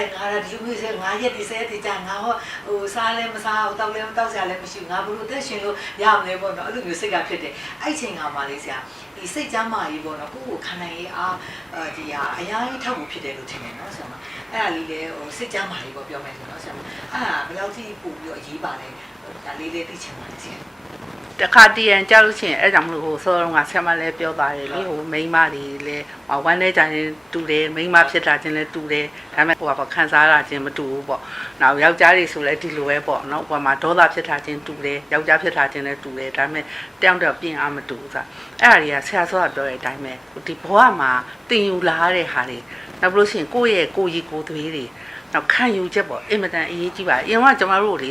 ငါလည်းငါလည်းဒီလိုမျိုးဆိုငါရက်ဒီဆဲဒီကြငါဟောဟိုစားလဲမစားဘူးတောက်လဲမတောက်စရာလည်းမရှိဘူးငါဘလို့တက်ရှင်လို့ရမလဲပေါ့နော်အဲ့လိုမျိုးစိတ်ကဖြစ်တယ်အဲ့ချိန်ကမှလေးဆရာဒီစိတ်ကြမ်းမာရေးပေါ့နော်ကိုယ့်ကိုခံနိုင်ရေးအားအဲဒီဟာအများကြီးထောက်ဖို့ဖြစ်တယ်လို့ထင်တယ်နော်ဆရာမအဲ့ဒါလေးလေဟိုစိတ်ကြမ်းမာရေးပေါ့ပြောမယ်ဆိုတော့ဆရာမအဲ့ဒါဘယ်လောက်ထိပို့ပြီးတော့အရေးပါလဲဒါလေးလေးသိချင်ပါတယ်ဆရာ တခါတည်းရန်ကြောက်လို့ရှိရင်အဲ့ကြောင့်မလို့ဟိုစောတော့ကဆရာမလည်းပြောသွားတယ်လေဟိုမိန်းမတွေလည်းဟိုဝမ်းနေကြရင်တူတယ်မိန်းမဖြစ်တာချင်းလည်းတူတယ်ဒါပေမဲ့ဟိုကခံစားရချင်းမတူဘူးပေါ့နောက်ယောက်ျားတွေဆိုလည်းဒီလိုပဲပေါ့နော်ဟိုမှာဒေါသဖြစ်တာချင်းတူတယ်ယောက်ျားဖြစ်တာချင်းလည်းတူတယ်ဒါပေမဲ့တယောက်တော့ပြင်အားမတူဘူးဆိုတာအဲ့ဒါတွေကဆရာစောကပြောတဲ့အတိုင်းပဲဒီဘဝမှာတင်ယူလာတဲ့ဟာတွေနောက်ပြီးလို့ရှိရင်ကိုယ့်ရဲ့ကိုယ်ကြီးကိုယ်သွေးတွေနောက်ခံယူချက်ပေါ့အင်မတန်အရေးကြီးပါတယ်အရင်ကကျွန်တော်တို့လေ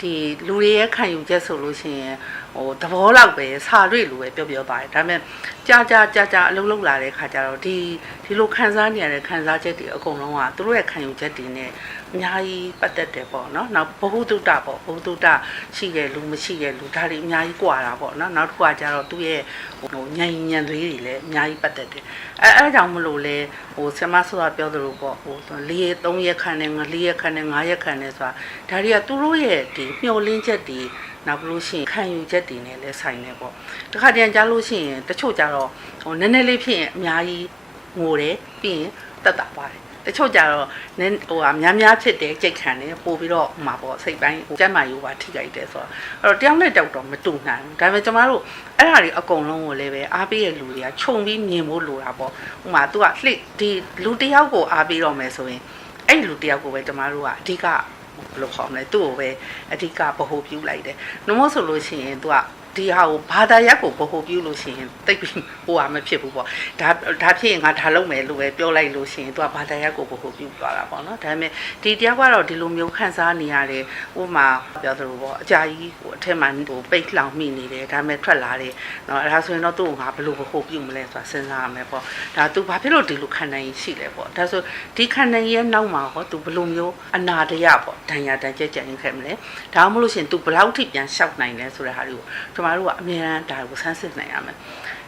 ဒီလူတွေရဲ့ခံယူချက်ဆိုလို့ရှိရင် ဟိုသဘောလောက်ပဲစာတွေ့လိုပဲပြောပြောပါတယ်ဒါပေမဲ့ကြာကြာကြာကြာအလုံးလုံးလာတဲ့ခါကျတော့ဒီဒီလိုခံစားနေရတဲ့ခံစားချက်တွေအကုန်လုံးကသူတို့ရဲ့ခံယူချက်တွေနဲ့အများကြီးပတ်သက်တယ်ပေါ့နော်နောက်ဘ ഹു တုတပေါ့ဘ ഹു တုတရှိတဲ့လူမရှိတဲ့လူဒါတွေအများကြီးကွာတာပေါ့နော်နောက်တစ်ခုကကျတော့သူ့ရဲ့ဟိုညံညံသွေးတွေလည်းအများကြီးပတ်သက်တယ်အဲအဲဒါကြောင့်မလို့လဲဟိုဆမဆိုတာပြောသလိုပေါ့ဟို၄ရက်၃ရက်ခန့်နဲ့၄ရက်ခန့်နဲ့၅ရက်ခန့်နဲ့ဆိုတာဒါတွေကသူတို့ရဲ့ဒီမျောလင်းချက်တွေ နောက်ပြီးလို့ရှိရင်ခံယူချက်တွေနဲ့လည်းဆိုင်နေပေါ့တခါတည်းကြားလို့ရှိရင်တချို့ကြတော့ဟိုနည်းနည်းလေးဖြစ်ရင်အများကြီးငိုတယ်ပြီးရင်တက်တာပါတယ်တချို့ကြတော့နည်းဟိုဟာများများဖြစ်တယ်ကြိတ်ခံတယ်ပို့ပြီးတော့ဟိုမှာပေါ့စိတ်ပိုင်းဟိုကျမ်းမာရေးပါထိခိုက်တယ်ဆိုတော့အဲ့တော့တယောက်နဲ့တယောက်တော့မတူနိုင်ဘူးဒါပေမဲ့ကျမတို့အဲ့ဒါတွေအကုန်လုံးကိုလည်းပဲအားပေးတဲ့လူတွေကခြုံပြီးမြင်ဖို့လိုတာပေါ့ဟိုမှာ तू ကလှိဒီလူတစ်ယောက်ကိုအားပေးတော့မယ်ဆိုရင်အဲ့လူတစ်ယောက်ကိုပဲကျမတို့ကအဓိက ဘယ်လိုခေါ်မလဲသူ့ကိုပဲအဓိကဗဟိုပြုလိုက်တယ်နှမို့ဆိုလို့ရှိရင် तू က ဒီဟာကိုဘာသာရပ်ကိုဗဟိုပြုလို့ရှိရင်တိတ်ပြီးဟိုဟာမဖြစ်ဘူးပေါ့ဒါဒါဖြစ်ရင်ငါဒါလုပ်မယ်လို့ပဲပြောလိုက်လို့ရှိရင်သူကဘာသာရပ်ကိုဗဟိုပြုသွားတာပေါ့နော်ဒါပေမဲ့ဒီတယောက်ကတော့ဒီလိုမျိုးခံစားနေရတယ်ဥပမာပြောသလိုပေါ့အကြာကြီးဟိုအထက်မှဟိုပိတ်လောင်မိနေတယ်ဒါပေမဲ့ထွက်လာတယ်နော်အဲဒါဆိုရင်တော့သူ့ကိုငါဘယ်လိုဗဟိုပြုမလဲဆိုတာစဉ်းစားရမယ်ပေါ့ဒါသူဘာဖြစ်လို့ဒီလိုခံနိုင်ရှိလဲပေါ့ဒါဆိုဒီခံနိုင်ရဲ့နောက်မှာဟောသူဘယ်လိုမျိုးအနာတရပေါ့ဒဏ်ရာဒဏ်ကျက်ကြံခဲ့မလဲဒါမှမဟုတ်လို့ရှိရင်သူဘယ်လောက်ထိပြန်လျှောက်နိုင်လဲဆိုတဲ့ဟာတွေကိုကျွန်မတော်တို့ကအမြဲတမ်းဒါကိုဆန်းစစ်နိုင်ရမယ်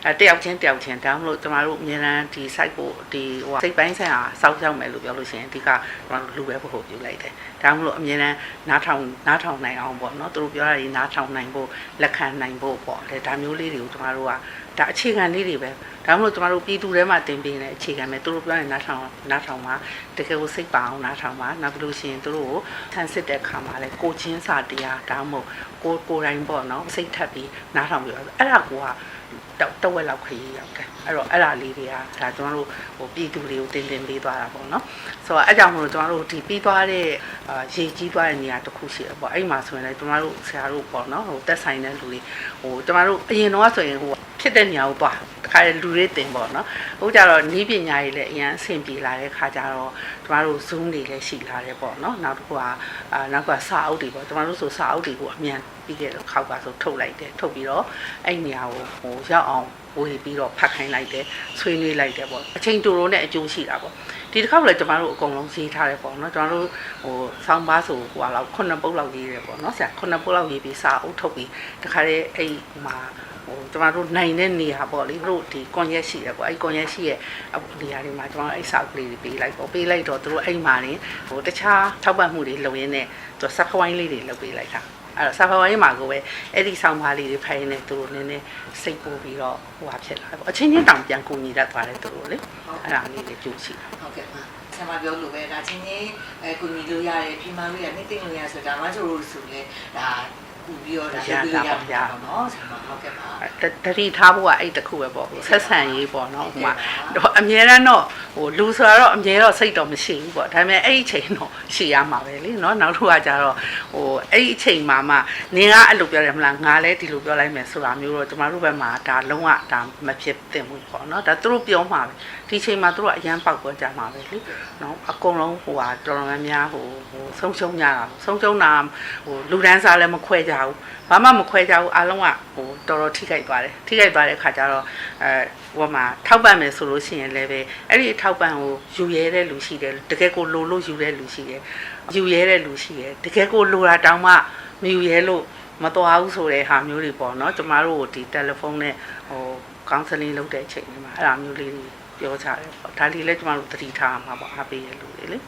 အဲတယောက်ချင်းတယောက်ချင်းဒါမှမဟုတ်ကျွန်တော်တို့အမြဲတမ်းဒီ site ကိုဒီဟိုစိတ်ပိုင်းဆိုင်ရာစောက်ရောက်မယ်လို့ပြောလို့ရှိရင်အဓိကကျွန်တော်တို့လူပဲဖို့ပြုလိုက်တယ်ဒါမှမဟုတ်အမြဲတမ်းနားထောင်နားထောင်နိုင်အောင်ပေါ့နော်သူတို့ပြောတာဒီနားထောင်နိုင်ဖို့လက်ခံနိုင်ဖို့ပေါ့လေဒါမျိုးလေးတွေကိုကျွန်တော်တို့က ဒါအခြေခံလေးတွေပဲဒါမှမဟုတ်ကျွန်တော်တို့ပြည်သူထဲမှာတင်ပေးတဲ့အခြေခံပဲသူတို့ပြောရင်နားထောင်နားထောင်မှာတကယ်ကိုစိတ်ပါအောင်နားထောင်မှာနောက်ပြီးလို့ရှိရင်သူတို့ကိုဆန်းစစ်တဲ့ခါမှာလဲကိုချင်းစာတရားဒါမှမဟုတ်ကိုကိုယ်တိုင်ပေါ့နော်စိတ်ထပ်ပြီးနားထောင်ပြီးတော့အဲ့ဒါကိုကတော့တဝက်လောက်ခရီးရောက်တယ်အဲ့တော့အဲ့ဒါလေးတွေကဒါကျွန်တော်တို့ဟိုပြည်သူတွေကိုတင်တင်ပေးသွားတာပေါ့နော်ဆိုတော့အဲ့ကြောင့်မလို့ကျွန်တော်တို့ဒီပြီးသွားတဲ့အာရေကြီးသွားတဲ့နေရာတစ်ခုရှိတယ်ပေါ့အဲ့မှာဆိုရင်လည်းကျွန်တော်တို့ဆရာတို့ပေါ့နော်ဟိုတက်ဆိုင်တဲ့လူတွေဟိုကျွန်တော်တို့အရင်တော့ဆိုရင်ဟို ဖြစ်တဲ့နေရာကိုသွားတခါလေလူတွေတင်ပေါ့နော်ဟိုကြတော့နီးပညာတွေလည်းအရင်အဆင်ပြေလာတဲ့ခါကျတော့ကျွန်တော်တို့ Zoom တွေလည်းရှိလာတယ်ပေါ့နော်နောက်တစ်ခုကအာနောက်ကစာအုပ်တွေပေါ့ကျွန်တော်တို့ဆိုစာအုပ်တွေကိုအမြန်ပြီးခဲ့တော့ခောက်ကဆိုထုတ်လိုက်တယ်ထုတ်ပြီးတော့အဲ့နေရာကိုဟိုရောက်အောင်ဝေပြီးတော့ဖတ်ခိုင်းလိုက်တယ်ဆွေးနွေးလိုက်တယ်ပေါ့အချိန်တူတိုနဲ့အကျိုးရှိတာပေါ့ဒီတစ်ခေါက်လည်းကျွန်တော်တို့အကုန်လုံးရေးထားတယ်ပေါ့နော်ကျွန်တော်တို့ဟိုဆောင်းပါးဆိုဟိုလောက်ခုနှစ်ပုတ်လောက်ရေးတယ်ပေါ့နော်ဆရာခုနှစ်ပုတ်လောက်ရေးပြီးစာအုပ်ထုတ်ပြီးတခါတည်းအဲ့မှာ ဟိုကျွန်တော်တို့နိုင်တဲ့နေရာပေါ့လေတို့ဒီကွန်ရက်ရှိတယ်ပေါ့အဲ့ကွန်ရက်ရှိရဲ့နေရာတွေမှာကျွန်တော်အဲ့စာအုပ်လေးတွေပေးလိုက်ပေါ့ပေးလိုက်တော့တို့အဲ့မှာနေဟိုတခြားထောက်ပံ့မှုတွေလုပ်ရင်းနဲ့သူဆပ်ခွိုင်းလေးတွေလုပ်ပေးလိုက်တာအဲ့တော့ဆာဖဝိုင်းမှာကိုပဲအဲ့ဒီဆောင်းပါးလေးတွေဖိုင်နေသူတို့နည်းနည်းစိတ်ပို့ပြီးတော့ဟိုဟာဖြစ်လာတယ်ပေါ့အချင်းချင်းတောင်ပြန်ကူညီတတ်သွားတယ်သူတို့လေအဲ့ဒါလေးတွေကြိုးရှိတာဟုတ်ကဲ့ပါဆရာမပြောလို့ပဲဒါချင်းချင်းအဲကိုညီလို့ရတယ်ဖိမလို့ရနေသိလို့ရဆိုတာမချို့လို့ဆိုလဲဒါ ကူပြီးတော့ဒါလုပ်လို့ရတာပေါ့နော်ဆရာမဟုတ်ကဲ့ပါတတတိထားဖို့ကအဲ့တခုပဲပေါ့ဆက်ဆံရေးပေါ့နော်ဟိုမှာတော့အမြဲတမ်းတော့ဟိုလူဆိုတော့အမြဲတော့စိတ်တော့မရှိဘူးပေါ့ဒါပေမဲ့အဲ့ဒီအချိန်တော့ရှိရမှာပဲလေနော်နောက်တစ်ခုကကြတော့ဟိုအဲ့ဒီအချိန်မှာမှနင်ကအဲ့လိုပြောတယ်မလားငါလည်းဒီလိုပြောလိုက်မယ်ဆိုတာမျိုးတော့ကျမတို့ဘက်မှာဒါလုံးဝဒါမဖြစ်သင့်ဘူးပေါ့နော်ဒါသူတို့ပြောမှာပဲဒီအချိန်မှာသူတို့ကအရန်ပောက်ကွက်ကြမှာပဲလေနော်အကုန်လုံးဟိုဟာတော်တော်များများဟိုဟိုဆုံးရှုံးကြတာဆုံးရှုံးတာဟိုလူဒန်းစားလည်းမခွဲကြဘူးဘာမှမခွဲကြဘူးအားလုံးကဟိုတော်တော်ထိခိုက်သွားတယ်ထိခိုက်သွားတဲ့ခါကျတော့အဲဟိုမှာထောက်ပံ့မယ်ဆိုလို့ရှိရင်လည်းပဲအဲ့ဒီထောက်ပံ့ကိုယူရဲတဲ့လူရှိတယ်တကယ်ကိုလိုလို့ယူတဲ့လူရှိတယ်ယူရဲတဲ့လူရှိတယ်တကယ်ကိုလိုတာတောင်မှမယူရဲလို့မတော်ဘူးဆိုတဲ့ဟာမျိုးတွေပေါ့နော်ကျမတို့ဒီတယ်လီဖုန်းနဲ့ဟိုကောင်ဆယ်လင်းလုပ်တဲ့အချိန်တွေမှာအဲ့ဒါမျိုးလေးတွေဟပြောကြတယ်ပေါ့ဒါလေးလည်းကျမတို့သတိထားမှာပေါ့အားပေးရလို့လေလေ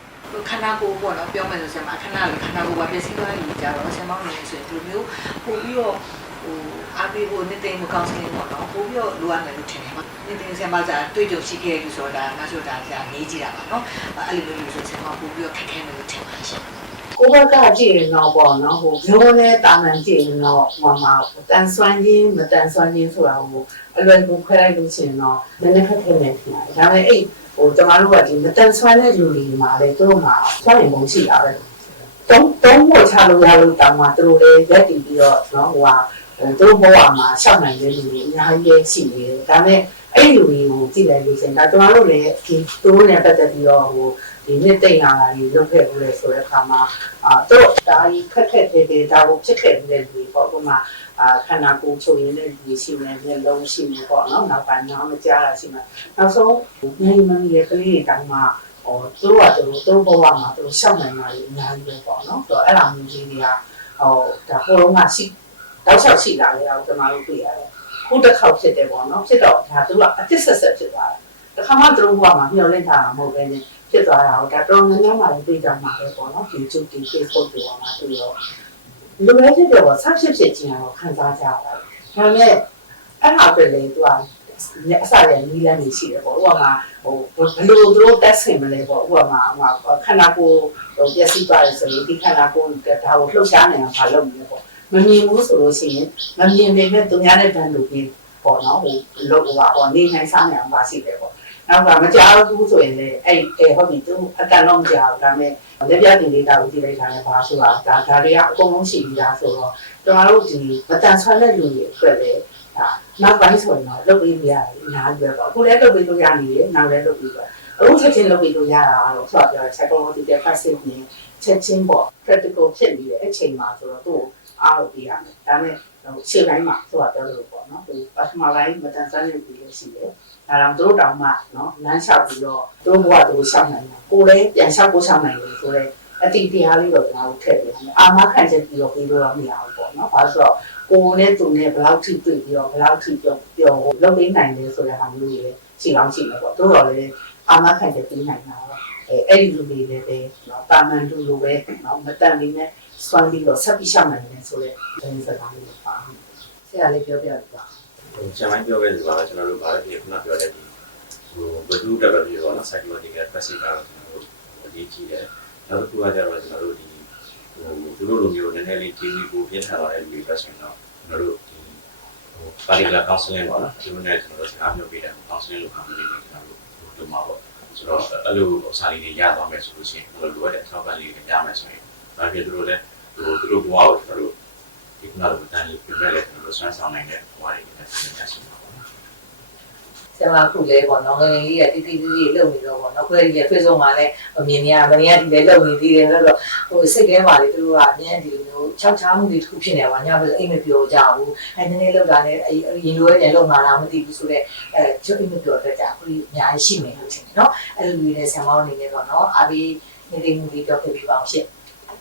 ခန္ဓာကိုယ်ပေါ့နော်ပြောမယ်ဆိုဆရာမခန္ဓာခန္ဓာကိုယ်ကပျက်စီးသွားတဲ့လူကြတော့ဆရာမအနေနဲ့ဆိုရင်ဒီလိုမျိုးပို့ပြီးတော့ဟိုအားပေးဖို့နေ့တိုင်းမကောင်းစင်းပေါ့နော်ပို့ပြီးတော့လိုအပ်တယ်လို့ထင်တယ်နေ့တိုင်းဆရာမကတွေ့ကြုံရှိခဲ့ပြီဆိုတာငါဆိုတာဆရာနေကြည့်တာပါနော်အဲ့လိုမျိုးလို့ဆိုဆရာမပို့ပြီးတော့ခက်ခဲတယ်လို့ထင်ပါရှင်ကိုဘက်ကကြည့်ရင်တော့ပေါ့နော်ဟိုမျိုးနဲ့တာမန်ကြည့်ရင်တော့ဟိုမှာတန်ဆွမ်းခြင်းမတန်ဆွမ်းခြင်းဆိုတာဟိုအလွယ်ကူခွဲလိုက်လို့ရှိရင်တော့နည်းနည်းခက်ခဲနေတယ်ဒါပေမဲ့အဲ့ ဟိုကျမတို့ကဒီမတန်ဆွမ်းတဲ့လူတွေမှာလေသူတို့မှာဆွမ်းရင်ပုံရှိတာပဲတုံးတုံးဖို့ချလို့ရလို့တောင်းမှသူတို့လည်းရက်တည်ပြီးတော့နော်ဟိုဟာသူတို့ဘဝမှာရှောက်နိုင်တဲ့လူတွေအများကြီးရှိနေတယ်ဒါပေမဲ့အဲ့လူတွေကိုကြည့်လိုက်လို့ရှိရင်ဒါကျမတို့လည်းဒီသူတို့နဲ့ပတ်သက်ပြီးတော့ဟိုဒီနှစ်သိမ့်လာတာကြီးလုပ်ခဲ့လို့လေဆိုတဲ့အခါမှာအာတော့ဒါကြီးခက်ခက်သေးသေးဒါကိုဖြစ်ခဲ့တဲ့လူတွေပေါ့ဥပမာ အာခန္ဓာကိုယ်ချုပ်ရင်းတဲ့လူတွေရှိနေတယ်မျက်လုံးရှိနေပေါ့နော်နောက်ပိုင်းနောက်မကြားတာရှိမှနောက်ဆုံးညီမကြီးရဲ့ကလေးတွေတောင်မှဟောသူတို့ကသူတို့သူတို့ဘဝမှာသူတို့ရှောက်နိုင်တာတွေအများကြီးပဲပေါ့နော်ဆိုတော့အဲ့လိုမျိုးကြီးတွေကဟောဒါဟိုလုံးကရှိတောက်လျှောက်ရှိလာတယ်အောင်ကျွန်တော်တို့တွေ့ရတယ်ခုတစ်ခေါက်ဖြစ်တယ်ပေါ့နော်ဖြစ်တော့ဒါသူကအတစ်ဆက်ဆက်ဖြစ်သွားတယ်တစ်ခါမှသူတို့ဘဝမှာမျှော်လင့်ထားတာမဟုတ်ဘဲနဲ့ဖြစ်သွားတာဟုတ်ဒါတော်တော်များများမှလည်းတွေ့ကြမှာပဲပေါ့နော် YouTube ဒီ Facebook တွေပေါ်မှာတွေ့ရော လူလည်းဖြစ်တော့ဆက်ဖြစ်ဖြစ်ချင်းတော့ခံစားကြရတာဒါပေမဲ့အဲ့ဟာပဲလေသူကအစရနီးလန်းနေရှိတယ်ပေါ့ဥပမာဟိုဘယ်လိုသူတို့တက်ဆင်မလဲပေါ့ဥပမာဟိုခန္ဓာကိုယ်ဟိုပျက်စီးသွားတယ်ဆိုရင်ဒီခန္ဓာကိုယ်ကဒါကိုလှုပ်ရှားနေတာဘာလုပ်မလဲပေါ့မမြင်ဘူးဆိုလို့ရှိရင်မမြင်ပေမဲ့သူများနဲ့တန်းလို့ပြီးပေါ့နော်ဟိုလို့ဟိုပါပေါ့နေနိုင်စားနေအောင်ပါရှိတယ်ပေါ့ နောက်ကမကြောက်ဘူးဆိုရင်လည်းအဲ့အဲဟုတ်ပြီသူအတန်တော့မကြောက်ဒါပေမဲ့လက်ပြတင်လေးတာကိုကြည့်လိုက်တာလည်းဘာဆိုတာဒါဒါတွေကအကုန်လုံးရှိပြီးသားဆိုတော့ကျွန်တော်တို့ဒီမတန်ဆွမ်းတဲ့လူတွေအတွက်လည်းဒါနောက်ပိုင်းဆိုရင်တော့လုပ်ပြီးရတယ်အများကြီးပဲပေါ့အခုလည်းလုပ်ပြီးလို့ရနေတယ်နောက်လည်းလုပ်ပြီးတော့အခုချက်ချင်းလုပ်ပြီးလို့ရတာတော့ဆိုတော့ပြော psychological passive နဲ့ချက်ချင်းပေါ့ practical ဖြစ်နေတဲ့အချိန်မှာဆိုတော့သူ့အားလို့ပြရမယ်ဒါပေမဲ့ဟိုရှေ့ပိုင်းမှာဆိုတာပြောလို့ပေါ့နော်ဒီပထမပိုင်းမတန်ဆွမ်းတဲ့လူတွေလည်းရှိတယ် ဒါတော့တို့တောင်မှနော်လမ်းလျှောက်ပြီးတော့တို့ဘဝတို့ရှောက်နိုင်တယ်ကိုယ်လည်းပြန်လျှောက်ကိုရှောက်နိုင်တယ်ဆိုတော့အတိတရားလေးတော့ကျွန်တော်တို့ထည့်ပေးတယ်အာမခံချက်ပြီးတော့ပြီးတော့မရဘူးပေါ့နော်ဘာလို့ဆိုတော့ကိုယ်နဲ့သူနဲ့ဘယ်လောက်ထိတွေ့ပြီးတော့ဘယ်လောက်ထိပြောပြောလုပ်ပေးနိုင်လဲဆိုတဲ့ဟာမျိုးတွေရှိကောင်းရှိမယ်ပေါ့တို့တော့လည်းအာမခံချက်ပြီးနိုင်တာတော့အဲအဲ့ဒီလူတွေလည်းပဲနော်တာမန်လူလိုပဲနော်မတန်လေးနဲ့စွမ်းပြီးတော့ဆက်ပြီးရှောက်နိုင်တယ်ဆိုတဲ့ဒီစကားလေးပါဆရာလေးပြောပြပြပါ ဟိုဆရာမပြောခဲ့သလိုပါကျွန်တော်တို့ဗာလည်းဒီခုနပြောတဲ့ဒီဟိုဘဒုတက်ပြီးတော့နော် psychological passive ကကျွန်တော်တို့အရေးကြီးတယ်နောက်တစ်ခုကကျတော့ကျွန်တော်တို့ဒီဟိုသူတို့လိုမျိုးနည်းနည်းလေးကြီးကြီးကိုပြင်းထန်လာတဲ့လူတွေပဲဆိုရင်တော့ကျွန်တော်တို့ဒီဟို particular counseling ပေါ့နော်ဒီလိုနဲ့ကျွန်တော်တို့စကားပြောပြတယ် counseling လို့ခေါ်ပြီးကျွန်တော်တို့တို့မှာပေါ့ဆိုတော့အဲ့လိုစာလေးတွေရသွားမယ်ဆိုလို့ရှိရင်ဘယ်လိုလိုရတဲ့အထောက်အပံ့လေးတွေရမယ်ဆိုရင်ဒါပြသူတို့လည်းဟိုသူတို့ဘဝကိုကျွန်တော်တို့ ဒီခုနကတန်းလေးပြပြလဲကျွန်တော်တို့ဆွမ်းဆောင်နိုင်တဲ့ဘဝတွေနဲ့ဆက်ရရှိမှာပေါ့နော်ဆရာမခုလေးပေါ့နော်ငယ်ငယ်လေးကတိတိတိတိလုံနေတော့ပေါ့နော်ခွဲကြီးဖေ့ဆုံးမှာလည်းအမြင်ကြီးကမင်းကဒီလေလုံနေသေးတယ်ဆိုတော့ဟိုစိတ်ထဲမှာလေသူတို့ကအမြင်ဒီလိုမျိုးခြောက်ချားမှုတွေတစ်ခုဖြစ်နေပါညဘက်အိမ်မပြောကြဘူးအဲနည်းနည်းလောက်တာနဲ့ရင်လိုရဲ့လုံလာတာမသိဘူးဆိုတော့အဲချိုးအိမ်မပြောတတ်ကြဘူးအများကြီးရှိမယ်လို့ထင်တယ်နော်အဲ့လိုမျိုးနဲ့ဆရာမအနေနဲ့ပေါ့နော်အာဘီနေနေမှုလေးပြောပြပေးပါအောင်ရှင့်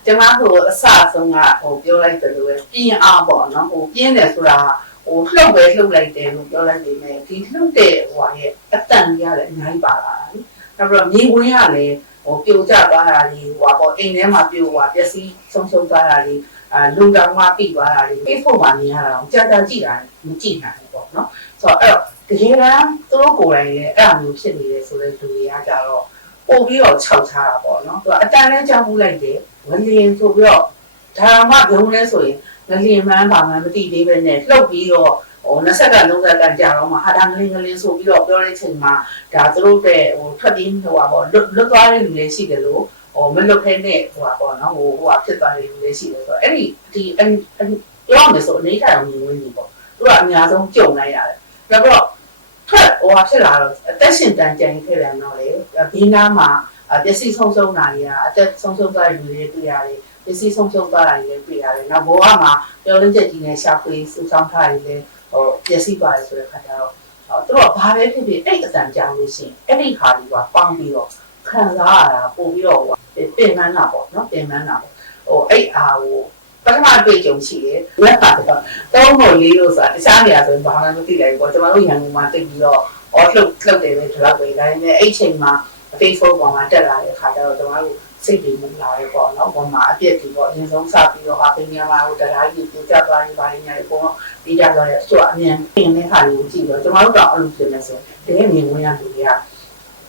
ကျမတို့အစဆုံးကဟိုပြောလိုက်တယ်လို့ပဲပြင်းအားပေါ့နော်ဟိုပြင်းတယ်ဆိုတာဟိုလှုပ်ပဲလှုပ်လိုက်တယ်လို့ပြောလိုက်နေတယ်ဒီလှုပ်တဲ့ဟိုရဲ့အတန်ကြီးရတယ်အများကြီးပါလာတယ်နောက်ပြီးတော့မြေခွင်းကလည်းဟိုပြိုကျသွားတာလေဟိုပါပေါ့အိမ်ထဲမှာပြိုသွားပျက်စီးဆုံးရှုံးသွားတာလေအာလူတောင်မှပြိသွားတာလေ Facebook မှာမြင်ရတာတော့ကြာကြာကြည့်တာမကြည့်နိုင်ဘူးပေါ့နော်ဆိုတော့အဲ့တော့တကယ်တမ်းသူတို့ကိုယ်တိုင်လည်းအဲ့လိုမျိုးဖြစ်နေတယ်ဆိုတဲ့လူတွေကကြတော့ပို့ပြီးတော့ခြောက်ချတာပေါ့နော်သူကအတန်လဲကြောက်မှုလိုက်တယ် ငလျင်ဆိုပြီးတော့ဒါမှဘုံလဲဆိုရင်ငလျင်မှန်းပါမှန်းမသိသေးပဲနဲ့လှုပ်ပြီးတော့ဟို20ကလုံးကကန်ကြတော့မှဟာဒါငလျင်ငလျင်ဆိုပြီးတော့ပြောတဲ့ချိန်မှာဒါသူတို့တဲ့ဟိုထွက်ပြီးဟိုပါပေါ့လွတ်လွတ်သွားတဲ့လူတွေရှိတယ်လို့ဟိုမလွတ်ခဲနဲ့ဟိုပါပေါ့နော်ဟိုဟိုကဖြစ်သွားတဲ့လူတွေရှိတယ်ဆိုတော့အဲ့ဒီဒီအဲ့ပြောမယ်ဆိုအနေထိုင်ဝင်ဝင်နေပေါ့သူကအများဆုံးကြုံလိုက်ရတယ်နောက်တော့ထွက်ဟိုဟာဖြစ်လာတော့အသက်ရှင်တန်ကြံခဲ့တယ်တော့လေဒီနားမှာ ပစ္စည်းဆုံးရှုံးတာတွေကအသက်ဆုံးရှုံးသွားတဲ့လူတွေတွေ့ရတယ်ပစ္စည်းဆုံးရှုံးသွားတာတွေလည်းတွေ့ရတယ်နောက်ဘဝမှာပြောလို့ချက်ကြီးနဲ့ရှာဖွေစူးစောင်းထားတယ်လေဟိုပစ္စည်းပါတယ်ဆိုတဲ့ခါကျတော့သူတို့ကဘာပဲဖြစ်ဖြစ်အဲ့အတန်ကြောင်လို့ရှိရင်အဲ့ဒီခါဒီကပေါင်းပြီးတော့ခံစားရတာပို့ပြီးတော့ပြင်မှန်းတာပေါ့နော်ပြင်မှန်းတာပေါ့ဟိုအဲ့အားဟိုပထမအတွေ့အကြုံရှိတယ်လက်ပါတော့သုံးဖို့လေးလို့ဆိုတာတခြားနေရာဆိုရင်ဘာမှမသိလိုက်ဘူးပေါ့ကျွန်တော်တို့ရန်ကုန်မှာတိတ်ပြီးတော့ဟအော်လှုပ်လှုပ်တယ်ပဲဒီလောက်ပဲဒါပေမဲ့အဲ့ချိန်မှာ Facebook ပေါ်မှာတက်လာတဲ့ခါကျတော့ကျွန်တော်တို့စိတ်တွေမလာရဲပေါ့နော်ပေါ်မှာအပြစ်တွေပေါ့အရင်ဆုံးစပြီးတော့ဟာပညာမှာဟိုတရားကြီးပြကြသွားရင်ပါရင်ညာပုံတော့ပြီးကြတော့ရဲ့အစိုးအမြန်ပြင်တဲ့ဟာတွေကိုကြည့်တော့ကျွန်တော်တို့တော့အဲ့လိုပြင်နေဆိုတကယ်မြင်ဝင်ရလူတွေက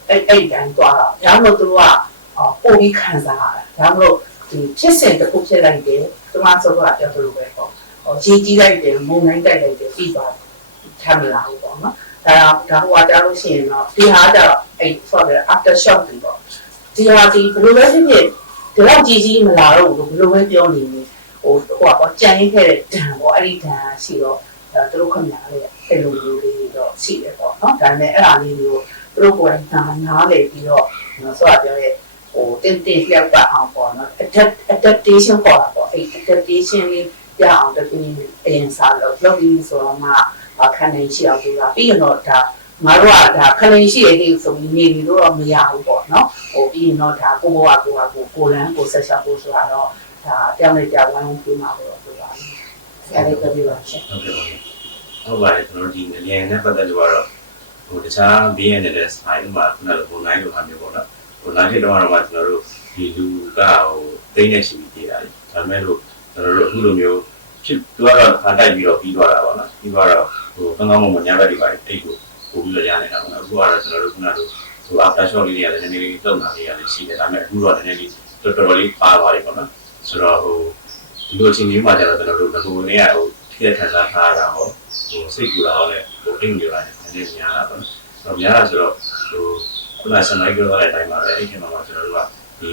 အဲ့အဲ့တိုင်းသွားတော့ဒါမှမဟုတ်သူတို့ကပို့ပြီးခံစားရတာဒါမှမဟုတ်ဒီဖြစ်စဉ်တစ်ခုဖြစ်လိုက်တယ်ကျွန်မဆိုတော့ပြောသလိုပဲပေါ့ဟောကြီးကြီးလိုက်တယ်မုံနိုင်တိုက်လိုက်တယ်ပြီးသွားထမ်းမလာဘူးပေါ့နော်ဒါတော့ဒါဟိုကကြားလို့ရှိရင်တော့ဒီဟာကျတော့ အဲ့ဆိုတော့ after shock တွေပေါ့ဒီဟာဒီဘယ်လိုပဲဖြစ်ဖြစ်ဒီလောက်ကြီးကြီးမလာတော့ဘူးဘယ်လိုပဲပြောနေနေဟိုဟိုပေါ့ကြံရခဲ့တဲ့ဒဏ်ပေါ့အဲ့ဒီဒဏ်ရှိတော့အဲသူတို့ခင်ဗျားလေးအဲ့လိုလိုလေးတော့ရှိတယ်ပေါ့နော်ဒါပေမဲ့အဲ့ဒါလေးကိုသူတို့ကိုယ်တိုင်နားလေပြီးတော့ဆိုတော့ပြောရဲ့ဟိုတင်တင်လျောက်ပတ်အောင်ပေါ့နော် adapt adaptation ပေါ်တာပေါ့အဲ့ adaptation လေးရအောင်တကယ်အရင်စားလို့လုပ်ပြီးဆိုတော့မှခံနေရှိအောင်ပြတာပြီးရင်တော့ဒါ ငါတို့ကဒါခလင်ရှိရဲ့ဒီဆိုပြီးနေပြီးတော့မရဘူးပေါ့နော်ဟိုပြီးရင်တော့ဒါကိုဘောကကိုကကိုကိုလန်းကိုဆက်ချက်ကိုဆိုတာတော့ဒါတောင်းလိုက်ကြဝိုင်းဝန်းပြမှာတော့ပြောပါမယ်ဆရာလေးပြောပြပါရှင်ဟုတ်ကဲ့ပါဟုတ်ပါတယ်ကျွန်တော်ဒီငလျင်နဲ့ပတ်သက်လို့ကတော့ဟိုတခြား BN နဲ့ဆိုင်မှာခုနကဘုံနိုင်လိုဟာမျိုးပေါ့နော်ဘုံနိုင်တဲ့တော့တော့ကျွန်တော်တို့ဒီလူကဟိုတိတ်နေရှိပြီးနေတာလေဒါပေမဲ့လို့ကျွန်တော်တို့အခုလိုမျိုးဖြစ်သူကတော့ခါတိုက်ပြီးတော့ပြီးသွားတာပေါ့နော်ပြီးသွားတော့ဟိုကောင်းကောင်းမွန်မွန်ညဘက်တွေပါတိတ်ကို ပို့ပြီးတော့ရနေတာပေါ့နော်အခုကတော့ကျွန်တော်တို့ခုနကဟို after shot လေးတွေကလည်းနည်းနည်းလေးတုံတာလေးရတယ်ရှိတယ်ဒါပေမဲ့အခုတော့နည်းနည်းလေးတော်တော်လေးပါသွားပြီပေါ့နော်ဆိုတော့ဟိုဒီလိုအချိန်မျိုးမှာကျတော့ကျွန်တော်တို့ငကိုနေရဟိုပြည့်ခံစားထားတာဟောဟိုစိတ်ကူတာဟောလည်းဟိုအိမ်တွေပါတယ်နည်းနည်းများတာပေါ့နော်ဆိုတော့များတာဆိုတော့ဟိုခုနဆန်လိုက်ပြောတဲ့အတိုင်းပါပဲအဲ့ဒီမှာကျွန်တော်တို့ကဒီ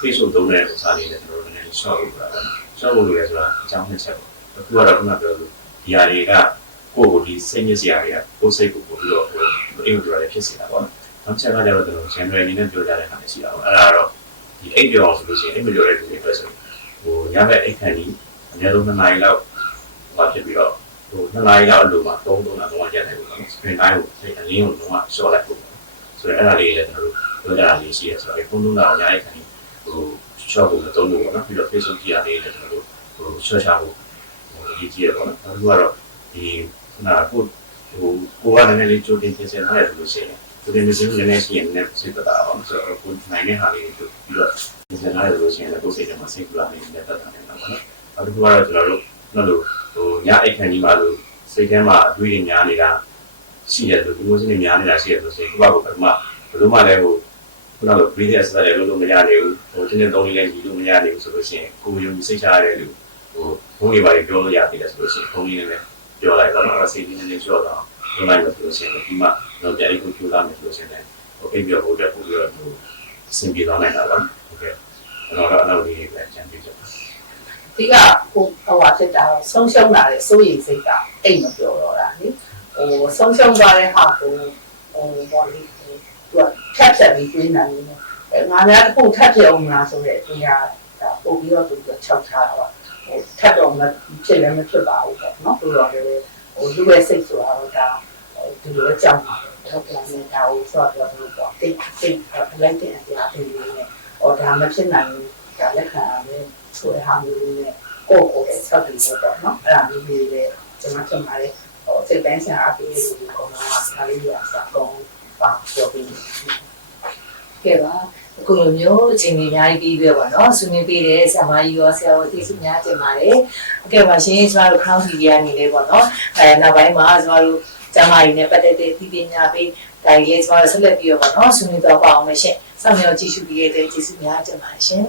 Facebook သုံးတဲ့ဥစားလေးနဲ့ကျွန်တော်တို့နည်းနည်း short လုပ်တာပေါ့နော် short လုပ်လို့ရဆိုတာအကြောင်းနှစ်ချက်ပေါ့အခုကတော့ခုနပြောလို့ဒီဟာတွေက ကိုယ့်ကိုဒီစိတ်ညစ်စရာတွေကကိုယ်စိတ်ကိုပို့ပြီးတော့ဟိုအိမ်တွေလည်းဖြစ်နေတာပေါ့နော်နောက်ချက်ကကြတော့ကျွန်တော် general အနေနဲ့ပြောကြတဲ့ဟာရှိတာပေါ့အဲ့ဒါတော့ဒီအိတ်ပြောအောင်ဆိုလို့ရှိရင်အိတ်မပြောတဲ့လူတွေအတွက်ဆိုဟိုညဘက်အိတ်ခန့်ကြီးအနည်းဆုံး2နာရီလောက်ဟောဖြစ်ပြီးတော့ဟို2နာရီလောက်အလိုမှာ3 3နာရီတော့ရက်နေလို့နော် screen time ကိုစိတ်အလင်းကိုတော့ရှော့လိုက်ဖို့ဆိုတော့အဲ့ဒါလေးလည်းကျွန်တော်တို့ပြောကြတာလေးရှိရဆိုတော့3 3နာရီညအိတ်ခန့်ကြီးဟို short ကိုမသုံးလို့ပေါ့နော်ပြီးတော့ Facebook ကြည့်ရလေးလည်းကျွန်တော်တို့ဟို short ချဖို့ဟိုရေးကြည့်ရပေါ့နော်အခုကတော့ ဒီခုနကကိုဟိုကိုကလည်းလေးကြိုတင်ပြင်ဆင်ထားရတယ်လို့ရှိရင်ဒီနေ့မျိုးလည်းလည်းရှိရင်လည်းစိတ်သက်သာအောင်ဆိုတော့ကိုနိုင်တဲ့ဟာလေးတွေပြီးတော့ပြင်ဆင်ထားရတယ်လို့ရှိရင်လည်းကိုယ်စိတ်ထဲမှာစိတ်ကူလာနေတယ်သက်သာနေတာပေါ့နော်အခုကတော့ကျွန်တော်တို့နော်လို့ဟိုညအိတ်ခန့်ကြီးပါလို့စိတ်ထဲမှာအတွေးတွေများနေတာရှိရတယ်လို့ဒီလိုစနေများနေတာရှိရတယ်ဆိုရင်ကိုယ့်ဘာကိုပထမဘယ်လိုမှလည်းဟိုခုနက breathe exercise လုပ်လို့မရနိုင်ဘူးဟိုတင်းတင်းသုံးလေးလည်းညီလို့မရနိုင်ဘူးဆိုလို့ရှိရင်ကိုယ်ယုံစိတ်ချရတယ်လို့ဟိုဘုန်းကြီးပါပြောလို့ရသေးတယ်ဆိုလို့ရှိရင်ဘုန်းကြီးလည်း ပြောလိုက်တော့တော့စိတ်ကြီးနေလျှော့တော့ဒီမှာလို့ဆိုလို့ရှိရင်ဒီမှာတော့ကြိုက်ကိုကျူလာမယ်ဆိုလို့ရှိရင်ဟိုအိပ်ပြောဖို့တက်ဖို့ပြီးတော့ဟိုစင်ပြေသွားနိုင်တာပါဟုတ်ကဲ့အဲ့တော့အဲ့လိုလေးပဲကြံပြီးကြပါဒီကဟိုဟိုဟာဖြစ်တာဆုံးရှုံးလာတဲ့စိုးရိမ်စိတ်ကအိတ်မပြောတော့တာလေဟိုဆုံးရှုံးသွားတဲ့ဟာကိုဟိုဘောလေးသူကထပ်ဆက်ပြီးတွေးနေတယ်အဲငါလည်းအခုထပ်ပြအောင်မလားဆိုတဲ့အပြင်ကဒါပို့ပြီးတော့သူက၆ထားတာပါဟို ထပ်တော့မဖြစ်လည်းမဖြစ်ပါဘူးပေါ့နော်ဆိုတော့လေဟိုလူရဲ့စိတ်ဆိုတာတော့ဒါဒီလိုကြောက်ပါတယ်ဟုတ်ကဲ့နဲ့ဒါကိုဆိုတော့သူပေါ့တိတ်တိတ်လိုက်တဲ့အရာတွေနဲ့ဟောဒါမဖြစ်နိုင်ဘူးဒါလက်ခံရတယ်ဆိုတဲ့ဟာမျိုးလေးနဲ့ကိုယ့်ကိုယ်ရဲ့ဆက်ပြီးတော့နော်အဲ့ဒါမျိုးလေးတွေကျွန်တော်ထင်ပါတယ်ဟိုစိတ်တိုင်းဆရာအပေးလို့ဒီကောင်ကဒါလေးရစတော့ပါပြောပြီးကဲပါ အခုလိုမျိုးအချိန်ကြီးအများကြီးပြီးပြပါတော့ဆွေးနွေးပေးတဲ့ဆရာမကြီးရောဆရာတော်သိစုများတင်ပါတယ်အကဲပါရှင်ကျမတို့ crown TV ကနေလေးပေါ့နော်အဲနောက်ပိုင်းမှာကျမတို့ကျမကြီးနဲ့ပတ်သက်တဲ့ဒီပညာပေးဒါကြီးလေးကျမတို့ဆက်လက်ပြီးတော့ပေါ့နော်ဆွေးနွေးတော့ပါအောင်ရှင်စောင့်မျှော်ကြည့်ရှုပြီးတဲ့ကျေးဇူးများတင်ပါတယ်ရှင်